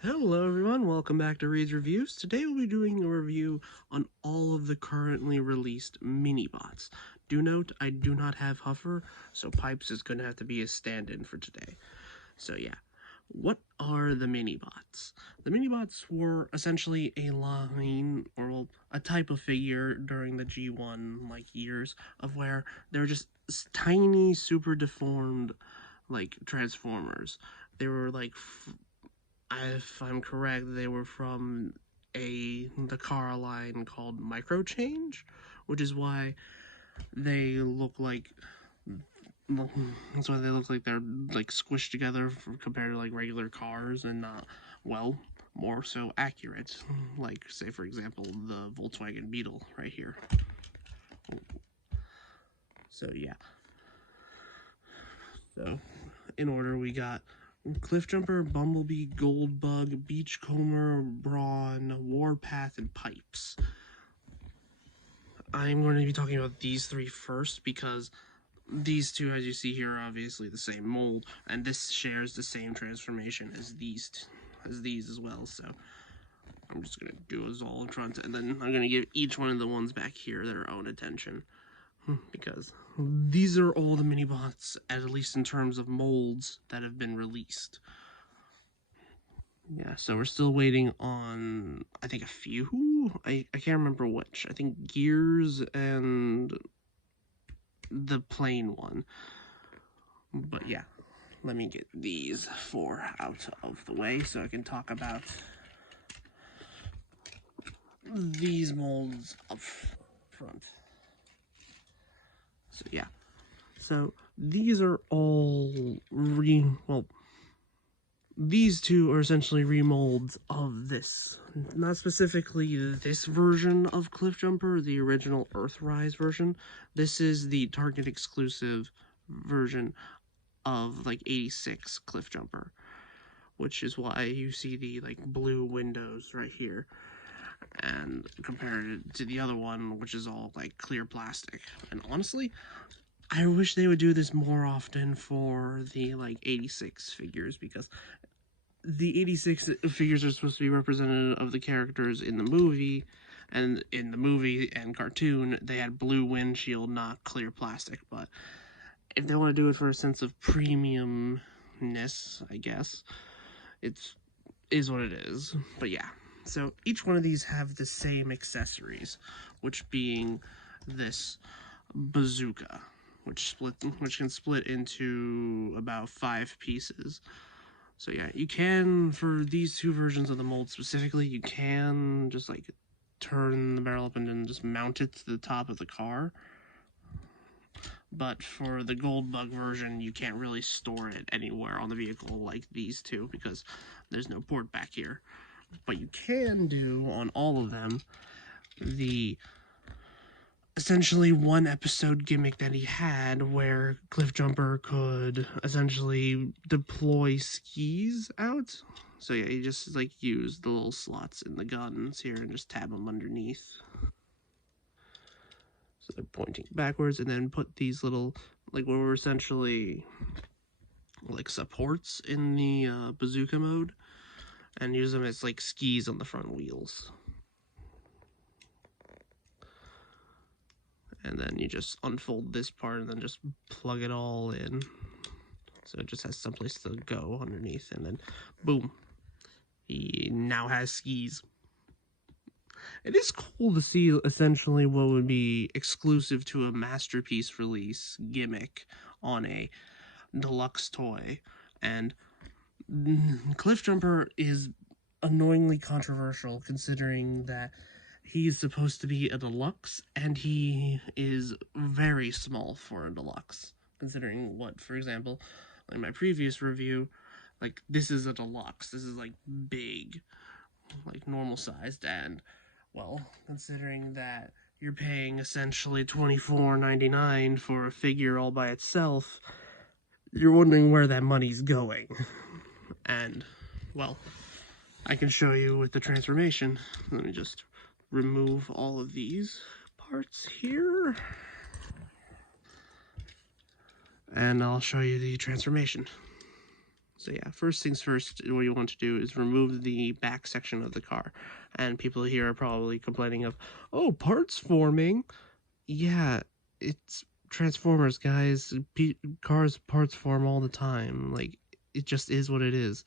Hello everyone, welcome back to Reed's Reviews. Today we'll be doing a review on all of the currently released mini-bots. Do note, I do not have Huffer, so Pipes is going to have to be a stand-in for today. So yeah, what are the mini-bots? The mini-bots were essentially a line, or well, a type of figure during the G1 years of where they were just tiny, super deformed Transformers. They were if I'm correct, they were from the car line called Microchange, which is why they look like that's why they look like they're squished together compared to regular cars and not more so accurate. Like say for example the Volkswagen Beetle right here. So yeah. So in order we got Cliffjumper, Bumblebee, Goldbug, Beachcomr, Brawn, Warpath, and Pipes. I'm going to be talking about these three first because these two, as you see here, are obviously the same mold, and this shares the same transformation as these as well. So I'm just going to do us all in front, and then I'm going to give each one of the ones back here their own attention because these are all the mini-bots, at least in terms of molds, that have been released. Yeah, so we're still waiting on, I think, a few. I can't remember which. I think Gears and the plain one. But yeah, let me get these four out of the way so I can talk about these molds up front. So yeah, so these are all these two are essentially remolds of this. Not specifically this version of Cliffjumper, the original Earthrise version. This is the Target exclusive version of 86 Cliffjumper, which is why you see the blue windows right here, and compared to the other one, which is all clear plastic. And honestly, I wish they would do this more often for the 86 figures, because the 86 figures are supposed to be representative of the characters in the movie, and in the movie and cartoon they had blue windshield, not clear plastic. But if they want to do it for a sense of premiumness, I guess it is what it is. But yeah, so each one of these have the same accessories, which being this bazooka, which can split into about 5 pieces. So yeah, you can, for these two versions of the mold specifically, you can just turn the barrel up and then just mount it to the top of the car. But for the Goldbug version, you can't really store it anywhere on the vehicle like these two because there's no port back here. But you can do on all of them the essentially one episode gimmick that he had where Cliffjumper could essentially deploy skis out. So yeah, you just use the little slots in the guns here and just tab them underneath. So they're pointing backwards, and then put these little what were essentially supports in the bazooka mode, and use them as skis on the front wheels. And then you just unfold this part and then just plug it all in. So it just has someplace to go underneath, and then boom, he now has skis. It is cool to see essentially what would be exclusive to a Masterpiece release gimmick on a deluxe toy. And Cliffjumper is annoyingly controversial considering that he's supposed to be a deluxe, and he is very small for a deluxe. Considering what, for example, in my previous review, this is a deluxe. This is big, normal sized, and well, considering that you're paying essentially $24.99 for a figure all by itself, you're wondering where that money's going. And well, I can show you with the transformation. Let me just remove all of these parts here, and I'll show you the transformation. So yeah, first things first, what you want to do is remove the back section of the car. And people here are probably complaining of, oh, parts forming. Yeah, it's Transformers, guys. Cars parts form all the time. Like, it just is what it is.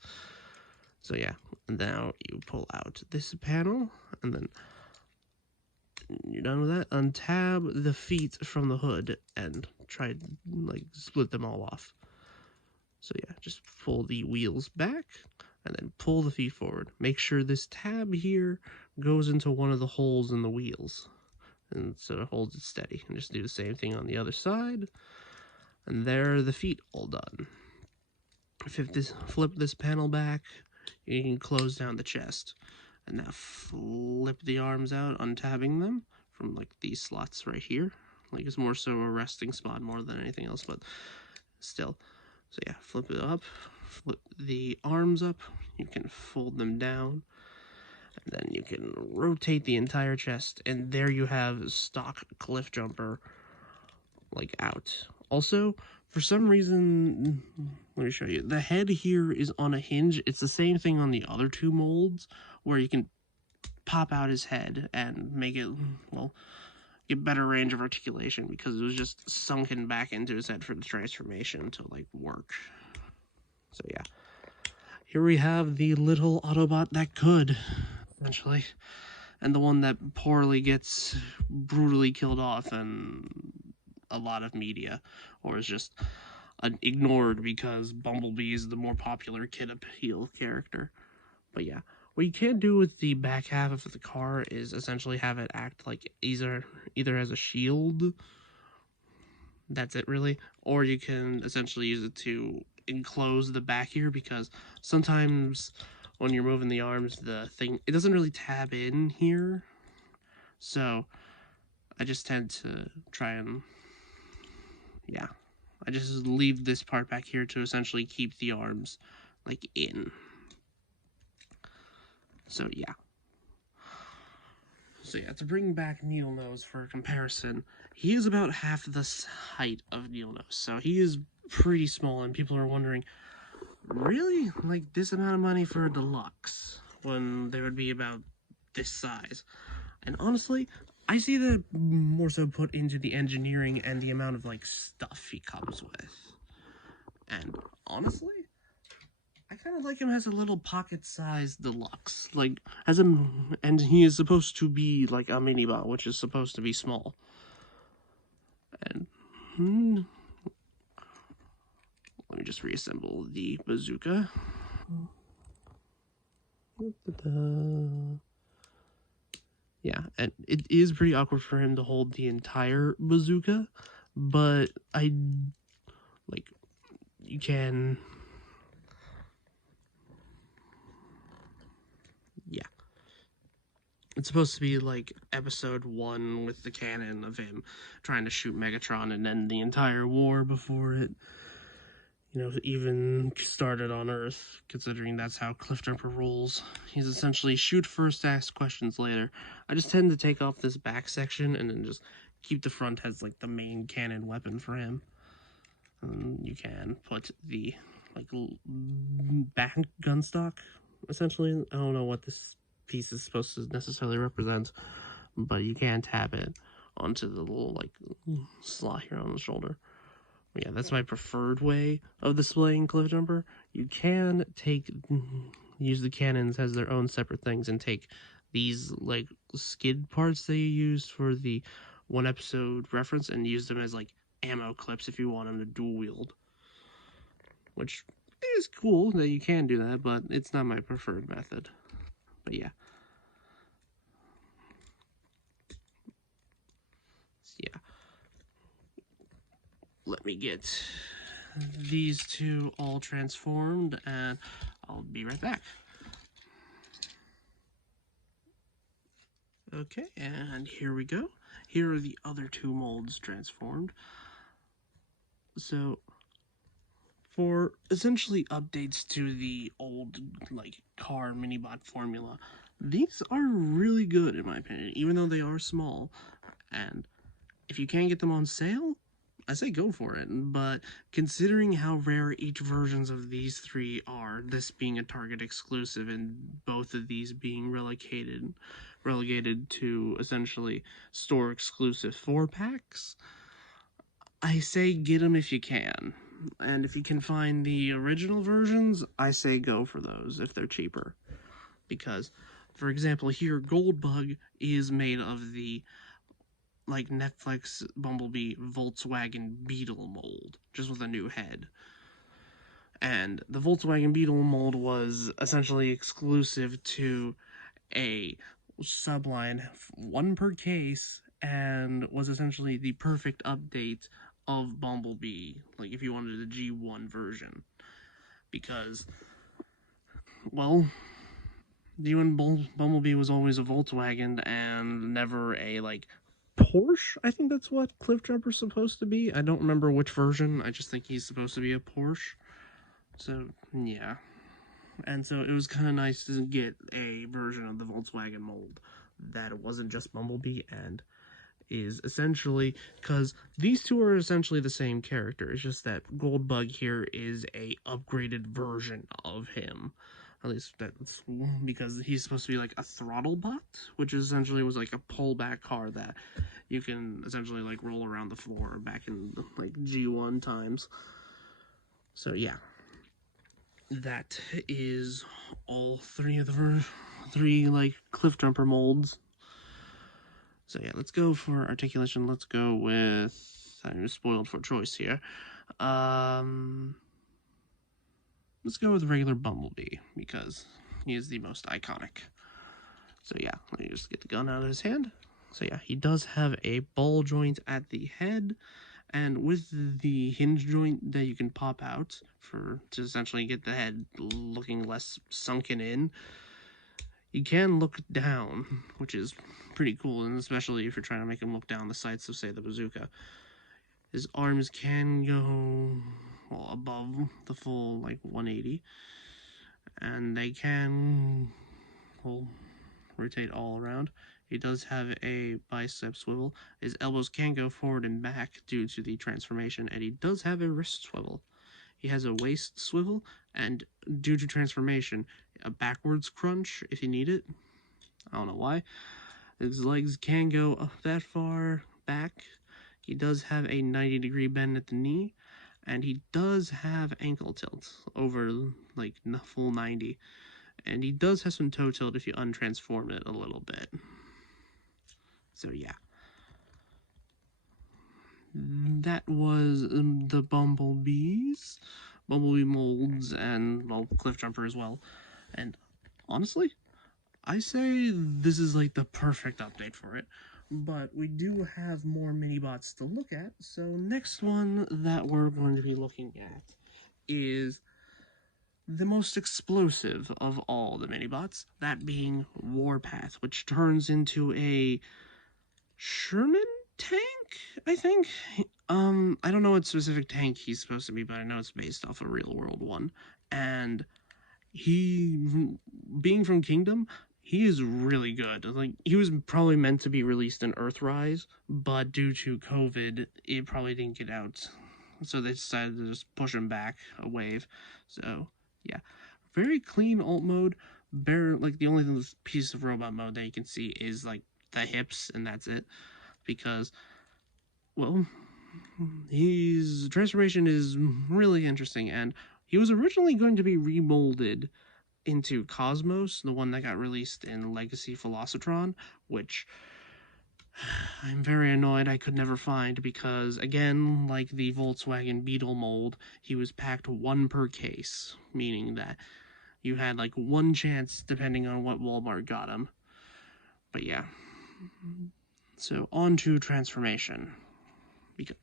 So yeah, now you pull out this panel, and then you're done with that. Untab the feet from the hood and try to like split them all off. So yeah, just pull the wheels back and then pull the feet forward. Make sure this tab here goes into one of the holes in the wheels, and so it holds it steady. And just do the same thing on the other side. And there are the feet all done. Flip this panel back, you can close down the chest. And now flip the arms out, untabbing them from like these slots right here. Like it's more so a resting spot more than anything else, but still. So yeah, flip it up, flip the arms up, you can fold them down, and then you can rotate the entire chest, and there you have stock Cliff Jumper, like, out. Also, for some reason, let me show you, the head here is on a hinge. It's the same thing on the other two molds, where you can pop out his head and make it, well, get better range of articulation, because it was just sunken back into his head for the transformation to, like, work. So yeah, here we have the little Autobot that could, essentially, and the one that poorly gets brutally killed off in a lot of media, or is just ignored because Bumblebee is the more popular kid appeal character. But yeah, what you can do with the back half of the car is essentially have it act like either as a shield. That's it, really. Or you can essentially use it to enclose the back here, because sometimes when you're moving the arms, the thing, it doesn't really tab in here. So I just tend to try and, yeah, I just leave this part back here to essentially keep the arms, like, in. So yeah. So yeah, to bring back Needlenose for comparison, he is about half the height of Needlenose, so he is pretty small, and people are wondering, really? Like, this amount of money for a Deluxe, when they would be about this size? And honestly, I see that more so put into the engineering and the amount of, like, stuff he comes with. And honestly, I kind of like him as a little pocket-sized Deluxe, like, and he is supposed to be like a Minibot, which is supposed to be small. And let me just reassemble the bazooka. Yeah, and it is pretty awkward for him to hold the entire bazooka, but you can, yeah. It's supposed to be like episode 1 with the cannon of him trying to shoot Megatron and end the entire war before it, even started on Earth, considering that's how Cliffjumper rolls. He's essentially shoot first, ask questions later. I just tend to take off this back section and then just keep the front as like the main cannon weapon for him. You can put the like back gun stock, essentially. I don't know what this piece is supposed to necessarily represent, but you can tab it onto the little like slot here on the shoulder. But yeah, that's my preferred way of displaying Cliffjumper. You can use the cannons as their own separate things and take these like skid parts that you used for the 1 episode reference and use them as like ammo clips if you want them to dual wield, which is cool that you can do that, but it's not my preferred method. But yeah. Yeah. Let me get these two all transformed, and I'll be right back. Okay, and here we go. Here are the other 2 molds transformed. So, for essentially updates to the old, like, car Minibot formula, these are really good in my opinion, even though they are small. And if you can't get them on sale, I say go for it, but considering how rare each versions of these three are, this being a Target exclusive and both of these being relegated to essentially store exclusive 4-packs, I say get them if you can. And if you can find the original versions, I say go for those if they're cheaper. Because, for example, here, Goldbug is made of the like Netflix Bumblebee Volkswagen Beetle mold, just with a new head. And the Volkswagen Beetle mold was essentially exclusive to a subline, one per case, and was essentially the perfect update of Bumblebee, like if you wanted a G1 version. Because, well, G1 Bumblebee was always a Volkswagen and never a, like, Porsche? I think that's what Cliffjumper's supposed to be. I don't remember which version. I just think he's supposed to be a Porsche. So, yeah. And so it was kind of nice to get a version of the Volkswagen mold that wasn't just Bumblebee and is essentially, because these two are essentially the same character. It's just that Goldbug here is a upgraded version of him. At least that's because he's supposed to be like a throttle bot, which essentially was like a pullback car that you can essentially like roll around the floor back in like G1 times. So yeah, that is all three of the three like Cliffjumper molds. So yeah, let's go for articulation. Let's go with, I'm spoiled for choice here. Let's go with regular Bumblebee because he is the most iconic. So yeah, let me just get the gun out of his hand. So yeah, he does have a ball joint at the head, and with the hinge joint that you can pop out to essentially get the head looking less sunken in, you can look down, which is pretty cool, and especially if you're trying to make him look down the sights of, say, the bazooka. His arms can go, well, above the full, like, 180, and they can, well, rotate all around. He does have a bicep swivel. His elbows can go forward and back due to the transformation, and he does have a wrist swivel. He has a waist swivel, and due to transformation, a backwards crunch if you need it. I don't know why. His legs can go that far back. He does have a 90-degree bend at the knee, and he does have ankle tilt over like full 90. And he does have some toe tilt if you untransform it a little bit. So yeah. That was the Bumblebee molds, and, well, Cliffjumper as well. And honestly, I say this is like the perfect update for it. But we do have more mini-bots to look at, so next one that we're going to be looking at is the most explosive of all the mini-bots, that being Warpath, which turns into a Sherman tank, I think? I don't know what specific tank he's supposed to be, but I know it's based off a real-world one. And he, being from Kingdom, he is really good. Like, he was probably meant to be released in Earthrise, but due to COVID, it probably didn't get out. So they decided to just push him back a wave. So, yeah. Very clean alt mode. Like, the only piece of robot mode that you can see is, like, the hips, and that's it. Because, well, his transformation is really interesting, and he was originally going to be remolded into Cosmos, the one that got released in Legacy Velocitron, which I'm very annoyed I could never find because, again, like the Volkswagen Beetle mold, he was packed one per case, meaning that you had like one chance depending on what Walmart got him. But yeah. So on to transformation.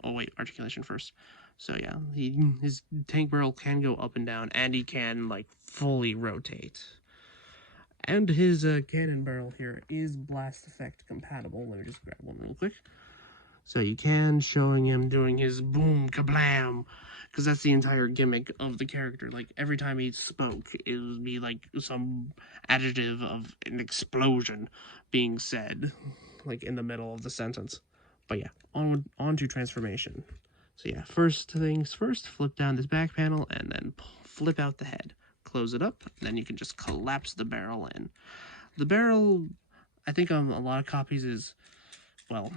Oh wait, articulation first. So yeah, his tank barrel can go up and down, and he can like fully rotate. And his cannon barrel here is blast effect compatible. Let me just grab one real quick. So you can, showing him doing his boom kablam, because that's the entire gimmick of the character. Like, every time he spoke, it would be like some adjective of an explosion being said, like in the middle of the sentence. But yeah, on to transformation. So yeah, first things first, flip down this back panel and then flip out the head. Close it up, and then you can just collapse the barrel in. The barrel, I think on a lot of copies is, well,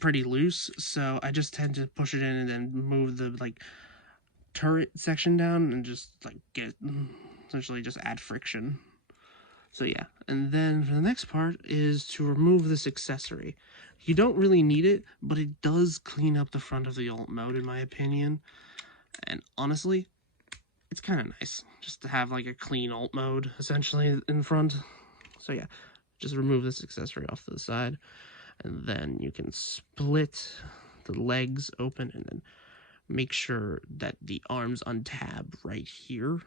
pretty loose, so I just tend to push it in and then move the, like, turret section down and just, like, essentially just add friction. So yeah, and then for the next part is to remove this accessory. You don't really need it, but it does clean up the front of the alt mode in my opinion. And honestly, it's kind of nice just to have like a clean alt mode essentially in front. So yeah, just remove this accessory off to the side, and then you can split the legs open and then make sure that the arms untab right here.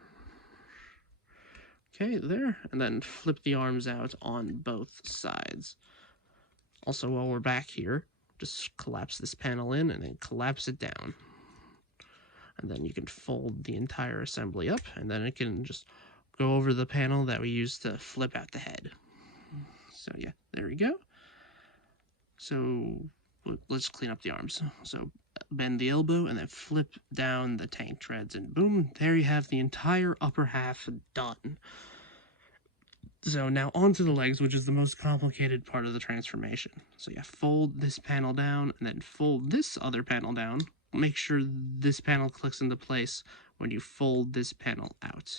Okay, there, and then flip the arms out on both sides. Also, while we're back here, just collapse this panel in and then collapse it down. And then you can fold the entire assembly up, and then it can just go over the panel that we used to flip out the head. So yeah, there we go. So let's clean up the arms. So bend the elbow and then flip down the tank treads, and boom, there you have the entire upper half done. So now onto the legs, which is the most complicated part of the transformation. So yeah, fold this panel down and then fold this other panel down. Make sure this panel clicks into place when you fold this panel out.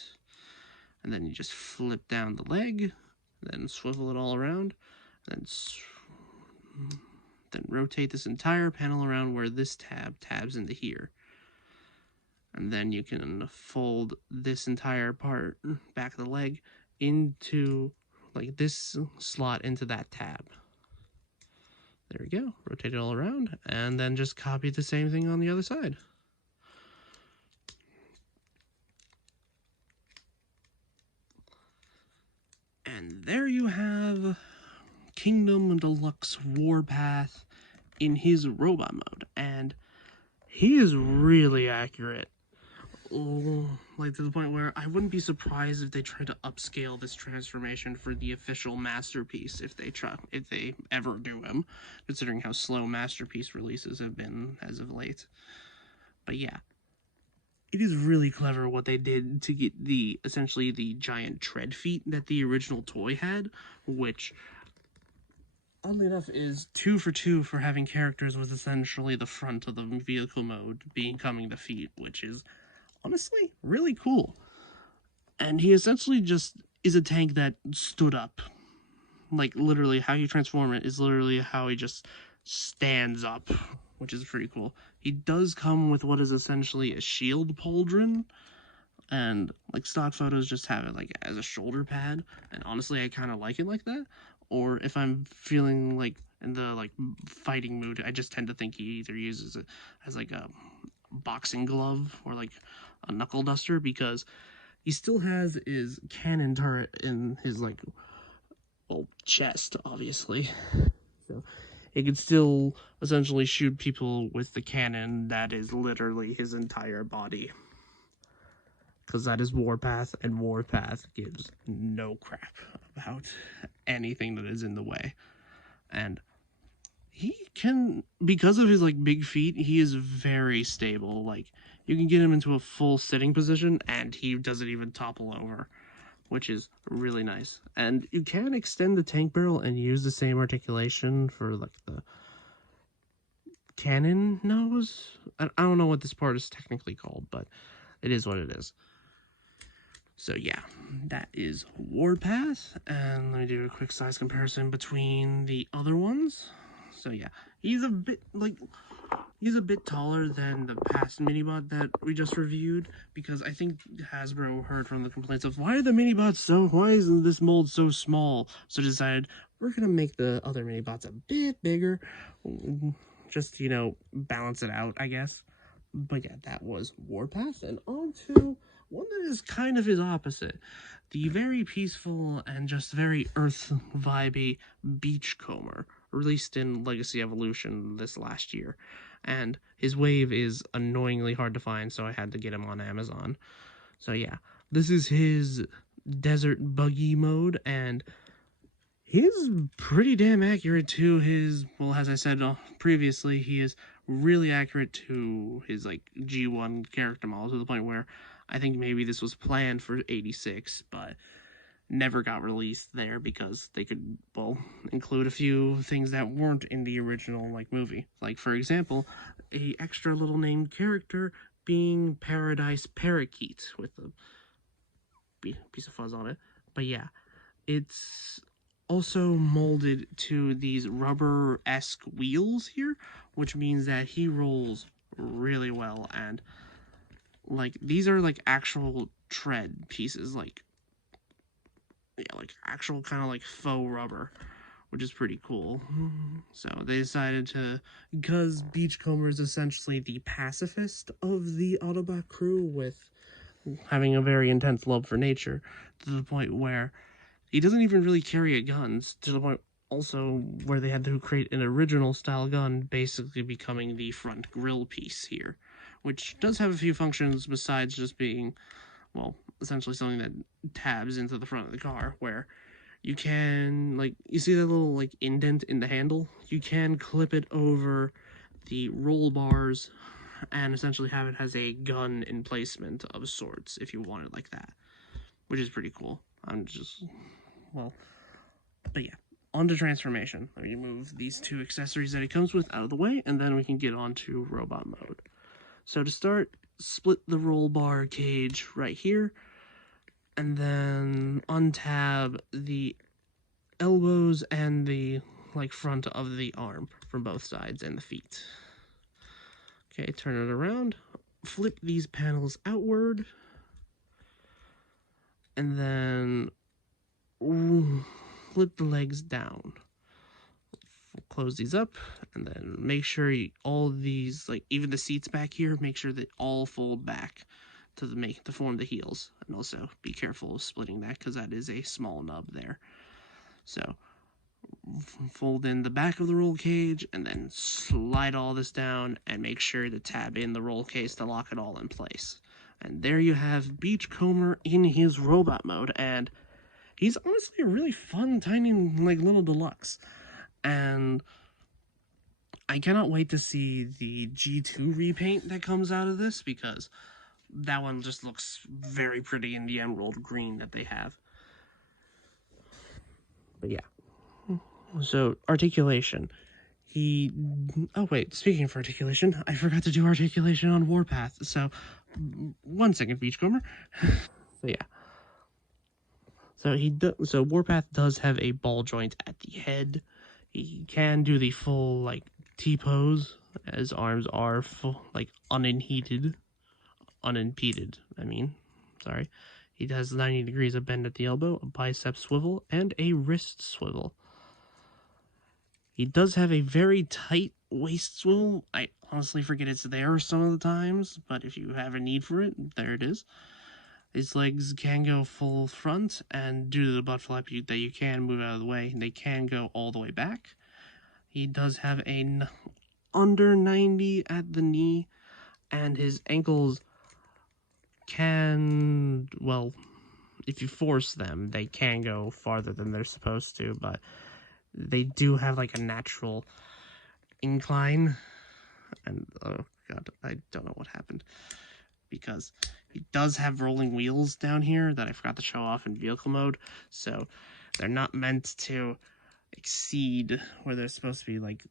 And then you just flip down the leg, then swivel it all around, then rotate this entire panel around where this tabs into here. And then you can fold this entire part, back of the leg, into like this slot into that tab. There we go. Rotate it all around, and then just copy the same thing on the other side. And there you have Kingdom Deluxe Warpath in his robot mode, and he is really accurate. Like to the point where I wouldn't be surprised if they try to upscale this transformation for the official masterpiece if they ever do him, considering how slow masterpiece releases have been as of late. But yeah, it is really clever what they did to get essentially the giant tread feet that the original toy had, which oddly enough is 2 for 2 for having characters with essentially the front of the vehicle mode becoming the feet, which is honestly really cool. And he essentially just is a tank that stood up. Like literally how you transform it is literally how he just stands up, which is pretty cool. He does come with what is essentially a shield pauldron, and like stock photos just have it like as a shoulder pad, and honestly I kind of like it like that. Or if I'm feeling like in the like fighting mood, I just tend to think he either uses it as like a boxing glove or like a knuckle duster, because he still has his cannon turret in his like chest, obviously. So he can still essentially shoot people with the cannon that is literally his entire body, because that is Warpath, and Warpath gives no crap about anything that is in the way. And he can, because of his like big feet, he is very stable. Like you can get him into a full sitting position and he doesn't even topple over, which is really nice. And you can extend the tank barrel and use the same articulation for like the cannon nose. I don't know what this part is technically called, but it is what it is. So yeah, that is Warpath, and let me do a quick size comparison between the other ones. So yeah, he's a bit taller than the past Minibot that we just reviewed, because I think Hasbro heard from the complaints of why is this mold so small? So decided we're gonna make the other Minibots a bit bigger, just to, you know, balance it out, I guess. But yeah, that was Warpath, and on to one that is kind of his opposite. The very peaceful and just very earth vibey Beachcomr, released in Legacy Evolution this last year. And his wave is annoyingly hard to find, so I had to get him on Amazon. So yeah, this is his desert buggy mode, and he is pretty damn accurate to his, well, as I said previously, he is really accurate to his like G1 character model, to the point where I think maybe this was planned for 86, but never got released there because they could, well, include a few things that weren't in the original like movie. Like, for example, a extra little named character being Paradise Parakeet with a piece of fuzz on it. But yeah, it's also molded to these rubber-esque wheels here, which means that he rolls really well. And like, these are like actual tread pieces, like, yeah, like actual kind of like faux rubber, which is pretty cool. So they decided to, because Beachcomr is essentially the pacifist of the Autobot crew, with having a very intense love for nature, to the point where he doesn't even really carry a gun, to the point also where they had to create an original style gun, basically becoming the front grille piece here, which does have a few functions besides just being, well, essentially something that tabs into the front of the car, where you can, like, you see that little, like, indent in the handle? You can clip it over the roll bars and essentially have it as a gun emplacement of sorts if you want it like that, which is pretty cool. I'm just, well, but yeah, on to transformation. Let me move these two accessories that it comes with out of the way, and then we can get on to robot mode. So to start, split the roll bar cage right here, and then untab the elbows and the like front of the arm from both sides and the feet. Okay, turn it around, flip these panels outward, and then flip the legs down. Close these up, and then make sure all these, like even the seats back here, make sure that all fold back to form the heels, and also be careful of splitting that because that is a small nub there. So fold in the back of the roll cage, and then slide all this down, and make sure to tab in the roll case to lock it all in place. And there you have Beachcomr in his robot mode, and he's honestly a really fun, tiny, like little deluxe. And I cannot wait to see the G2 repaint that comes out of this, because that one just looks very pretty in the emerald green that they have. But yeah. So, articulation. Oh wait, speaking of articulation, I forgot to do articulation on Warpath. So, 1 second, Beachcomr. So yeah. So Warpath does have a ball joint at the head. He can do the full like T-pose, as arms are full, like unimpeded. Sorry. He has 90 degrees of bend at the elbow, a bicep swivel, and a wrist swivel. He does have a very tight waist swivel. I honestly forget it's there some of the times, but if you have a need for it, there it is. His legs can go full front, and due to the butt flap that you can move out of the way, they can go all the way back. He does have a under 90 at the knee, and his ankles can, well, if you force them, they can go farther than they're supposed to, but they do have like a natural incline. And oh god, I don't know what happened, because he does have rolling wheels down here that I forgot to show off in vehicle mode, so they're not meant to exceed where they're supposed to be. Like,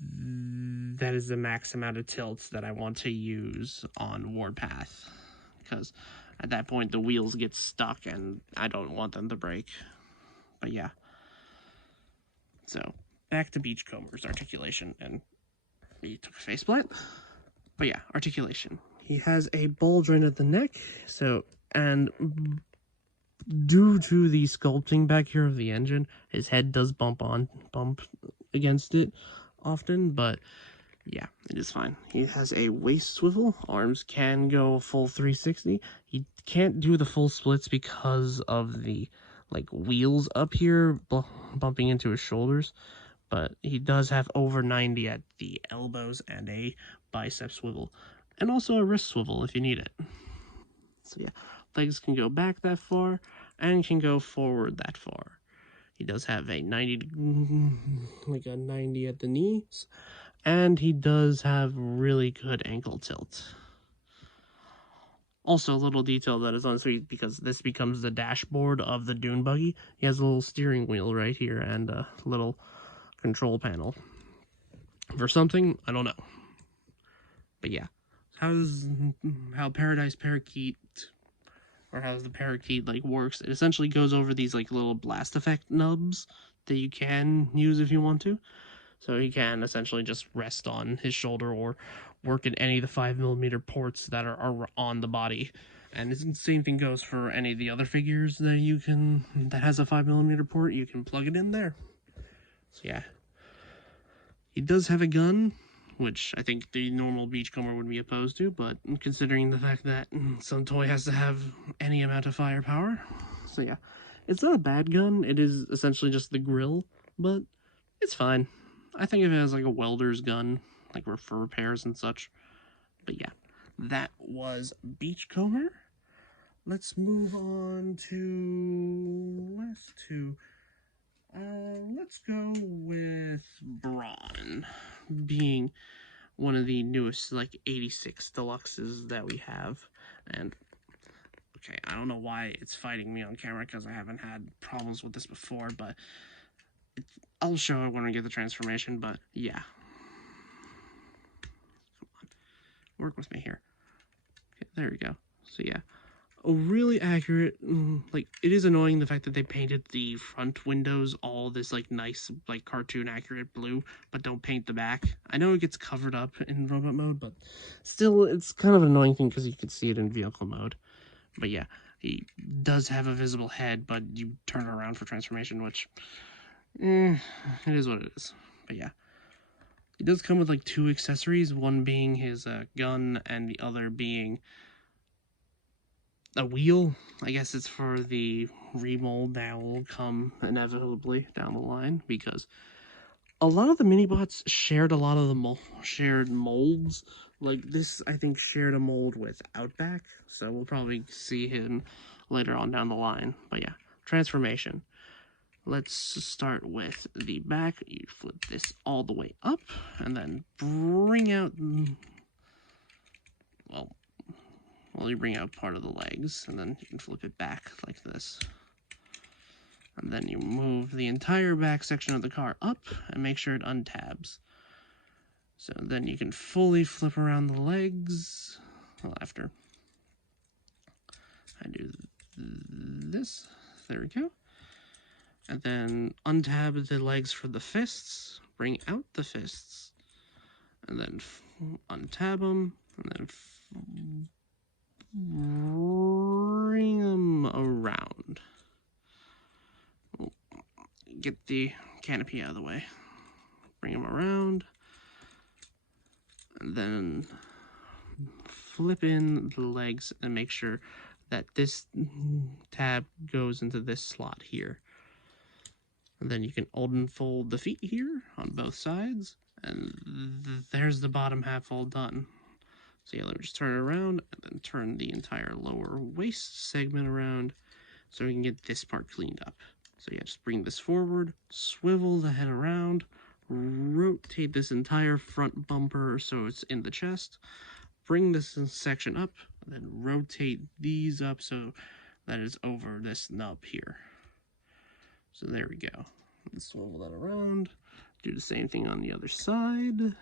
that is the max amount of tilts that I want to use on Warpath, because at that point the wheels get stuck and I don't want them to break. But yeah, so back to Beachcomr's articulation, and he took a faceplant. But yeah, articulation. He has a ball joint at the neck, so, and due to the sculpting back here of the engine, his head does bump against it often, but yeah, it is fine. He has a waist swivel. Arms can go full 360. He can't do the full splits because of the like wheels up here bumping into his shoulders, but he does have over 90 at the elbows and a bicep swivel, and also a wrist swivel if you need it. So yeah, legs can go back that far and can go forward that far. He does have a 90 at the knees, And he does have really good ankle tilt. Also, a little detail that is unsweet because this becomes the dashboard of the dune buggy. He has a little steering wheel right here and a little control panel. For something, I don't know. But yeah, how Paradise Parakeet, or how the Parakeet like works, it essentially goes over these like little blast effect nubs that you can use if you want to. So he can essentially just rest on his shoulder or work at any of the 5mm ports that are on the body. And the same thing goes for any of the other figures that has a 5mm port, you can plug it in there. So yeah. He does have a gun, which I think the normal Beachcomr would be opposed to, but considering the fact that some toy has to have any amount of firepower. So yeah, it's not a bad gun, it is essentially just the grill, but it's fine. I think of it as like a welder's gun, like for repairs and such. But yeah, that was Beachcomr. Let's move on to last two. Let's go with Brawn, being one of the newest, like, 86 Deluxes that we have. And, okay, I don't know why it's fighting me on camera, because I haven't had problems with this before, but I'll show it when I get the transformation, but yeah. Come on, work with me here. Okay, there we go. So yeah, a really accurate, like, it is annoying the fact that they painted the front windows all this, like, nice, like, cartoon accurate blue, but don't paint the back. I know it gets covered up in robot mode, but still, it's kind of an annoying thing because you can see it in vehicle mode. But yeah, he does have a visible head, but you turn it around for transformation, which, it is what it is. But yeah, he does come with, like, 2 accessories, one being his gun and the other being a wheel. I guess it's for the remold that will come inevitably down the line, because a lot of the Minibots shared a lot of the shared molds. Like this, I think, shared a mold with Outback, so we'll probably see him later on down the line. But yeah, transformation. Let's start with the back. You flip this all the way up, and then bring out, well, you bring out part of the legs, and then you can flip it back like this. And then you move the entire back section of the car up and make sure it untabs. So then you can fully flip around the legs. Well, after I do this, there we go. And then untab the legs for the fists, bring out the fists, and then untab them, and then bring them around. Get the canopy out of the way. Bring them around, and then flip in the legs and make sure that this tab goes into this slot here. And then you can unfold the feet here on both sides, and there's the bottom half all done. So yeah, let me just turn it around, and then turn the entire lower waist segment around so we can get this part cleaned up. So yeah, just bring this forward, swivel the head around, rotate this entire front bumper so it's in the chest, bring this section up, and then rotate these up so that it's over this nub here. So there we go. Let's swivel that around, do the same thing on the other side,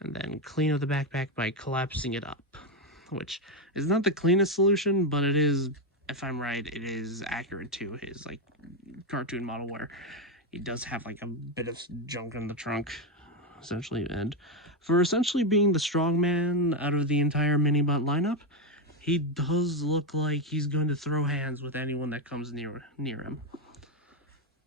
and then clean up the backpack by collapsing it up, which is not the cleanest solution, but it is, if I'm right, it is accurate to his, like, cartoon model where he does have, like, a bit of junk in the trunk, essentially. And for essentially being the strongman out of the entire Minibot lineup, he does look like he's going to throw hands with anyone that comes near him.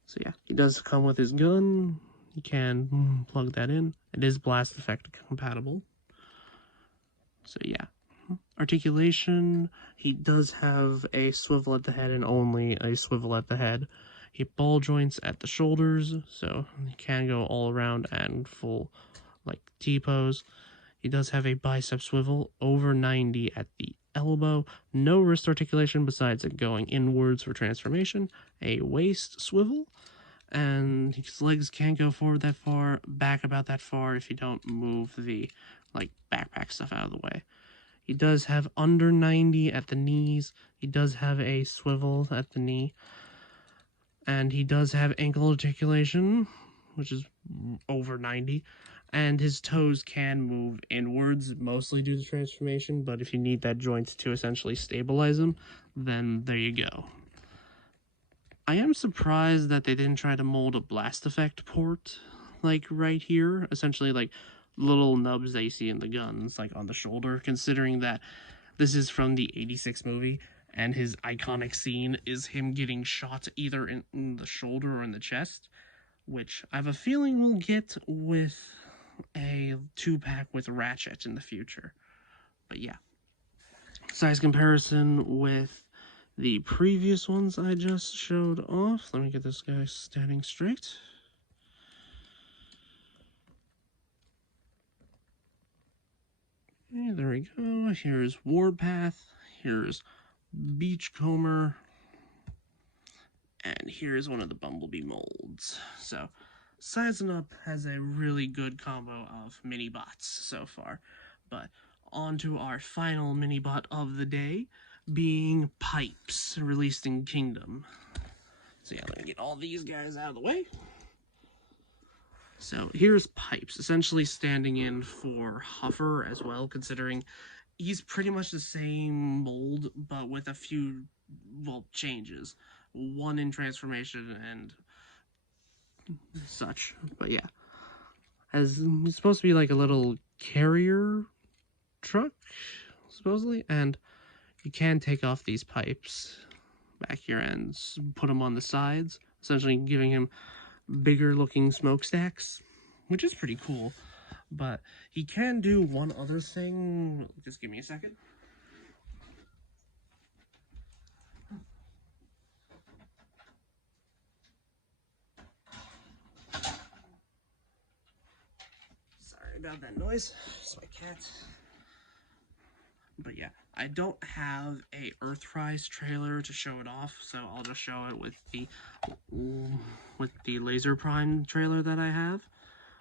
So yeah, he does come with his gun. You can plug that in. It is blast effect compatible. So yeah. Articulation, he does have a swivel at the head and only a swivel at the head. He ball joints at the shoulders, so he can go all around and full, like, T-pose. He does have a bicep swivel over 90 at the elbow. No wrist articulation besides it going inwards for transformation. A waist swivel. and his legs can't go forward that far, back about that far if you don't move the like backpack stuff out of the way. He does have under 90 at the knees. He does have a swivel at the knee. And he does have ankle articulation, which is over 90. And his toes can move inwards, mostly due to transformation. But if you need that joint to essentially stabilize him, then there you go. I am surprised that they didn't try to mold a blast effect port, like right here. Essentially, like little nubs that you see in the guns, like on the shoulder, considering that this is from the 86 movie, and his iconic scene is him getting shot either in the shoulder or in the chest, which I have a feeling we'll get with a 2-pack with Ratchet in the future. But yeah. Size comparison with the previous ones I just showed off. Let me get this guy standing straight. Okay, there we go. Here's Warpath. Here's Beachcomr. And here's one of the Bumblebee molds. So, Sizing Up has a really good combo of mini-bots so far. But on to our final mini-bot of the day, being Pipes, released in Kingdom. So yeah, let me get all these guys out of the way. So here's Pipes, essentially standing in for Huffer as well, considering he's pretty much the same mold, but with a few, well, changes. One in transformation and such, but yeah. As it's supposed to be like a little carrier truck, supposedly, and you can take off these pipes back here and put them on the sides, essentially giving him bigger looking smokestacks, which is pretty cool. But he can do one other thing. Just give me a second. Sorry about that noise. It's my cat. But yeah, I don't have a Earthrise trailer to show it off, so I'll just show it with the Laser Prime trailer that I have.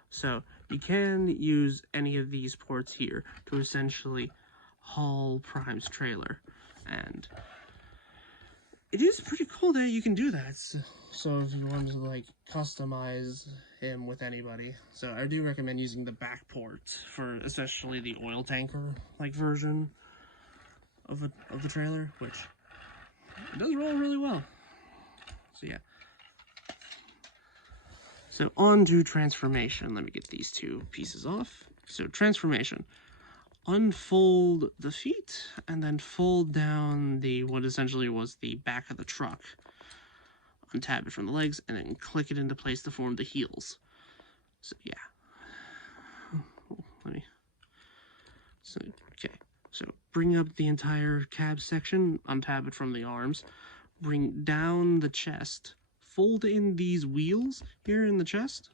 So you can use any of these ports here to essentially haul Prime's trailer, and it is pretty cool that you can do that. So if you want to like customize him with anybody, so I do recommend using the back port for especially the oil tanker like version of the trailer, which does roll really well. So yeah. So on to transformation. Let me get these two pieces off. So transformation. Unfold the feet and then fold down the what essentially was the back of the truck. Untap it from the legs and then click it into place to form the heels. So yeah. So bring up the entire cab section, untab it from the arms, bring down the chest, fold in these wheels here in the chest,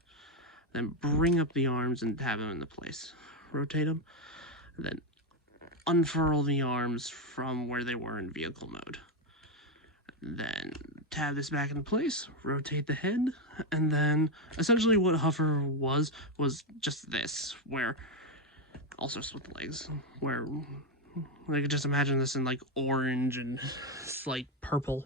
then bring up the arms and tab them into place. Rotate them, then unfurl the arms from where they were in vehicle mode. Then tab this back into place, rotate the head, and then essentially what Huffer was just this, where also split the legs, where I could just imagine this in like orange and slight purple.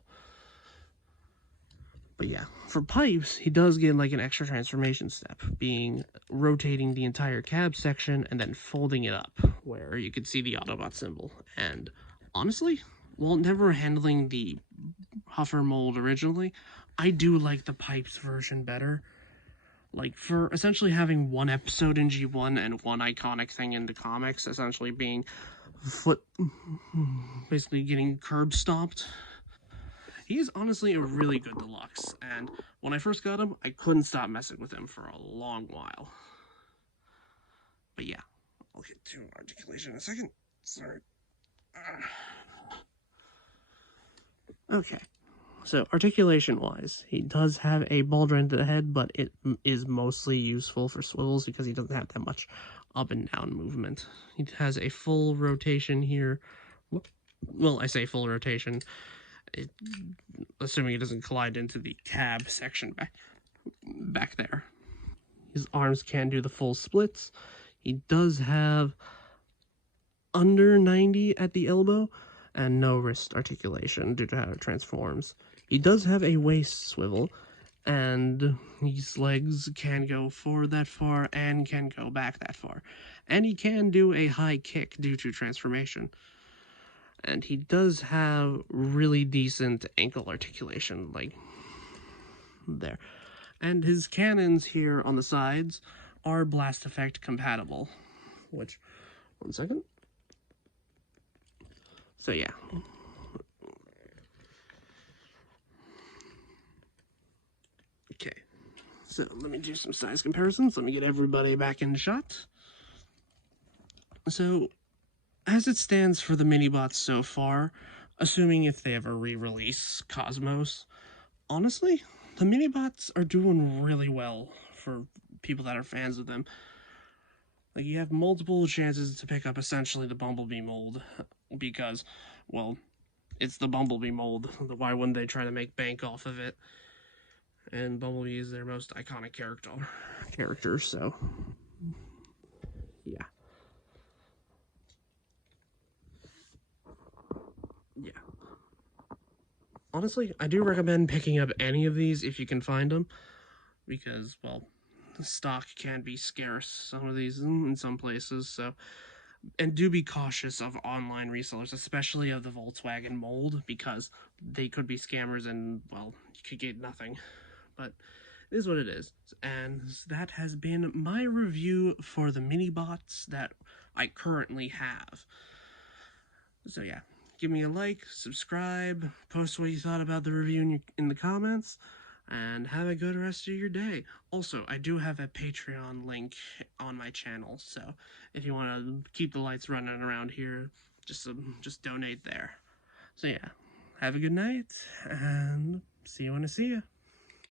But yeah, for Pipes, he does get like an extra transformation step, being rotating the entire cab section and then folding it up, where you could see the Autobot symbol. And honestly, while never handling the Huffer mold originally, I do like the Pipes version better. Like, for essentially having one episode in G1 and one iconic thing in the comics, essentially being basically getting curb stomped. He is honestly a really good Deluxe, and when I first got him, I couldn't stop messing with him for a long while. But yeah, I'll get to articulation in a second. Sorry. Okay, so articulation-wise, he does have a ball joint to the head, but it is mostly useful for swivels because he doesn't have that much up and down movement. He has a full rotation here. Well, I say full rotation, assuming it doesn't collide into the cab section back back there. His arms can do the full splits. He does have under 90 at the elbow and no wrist articulation due to how it transforms. He does have a waist swivel, and his legs can go forward that far and can go back that far. And he can do a high kick due to transformation. And he does have really decent ankle articulation, like there. And his cannons here on the sides are blast effect compatible, which, one second. So yeah. Okay, so let me do some size comparisons. Let me get everybody back in shot. So, as it stands for the Minibots so far, assuming if they ever re-release Cosmos, honestly, the Minibots are doing really well for people that are fans of them. Like, you have multiple chances to pick up essentially the Bumblebee mold, because, well, it's the Bumblebee mold. Why wouldn't they try to make bank off of it? And Bumblebee is their most iconic character, so yeah. Yeah. Honestly, I do recommend picking up any of these if you can find them, because, well, the stock can be scarce, some of these in some places, so, and do be cautious of online resellers, especially of the Volkswagen mold, because they could be scammers and, well, you could get nothing, but it is what it is. And that has been my review for the Minibots that I currently have. So yeah, give me a like, subscribe, post what you thought about the review in the comments, and have a good rest of your day. Also, I do have a Patreon link on my channel, so if you want to keep the lights running around here, just donate there. So yeah, have a good night, and see you when I see you.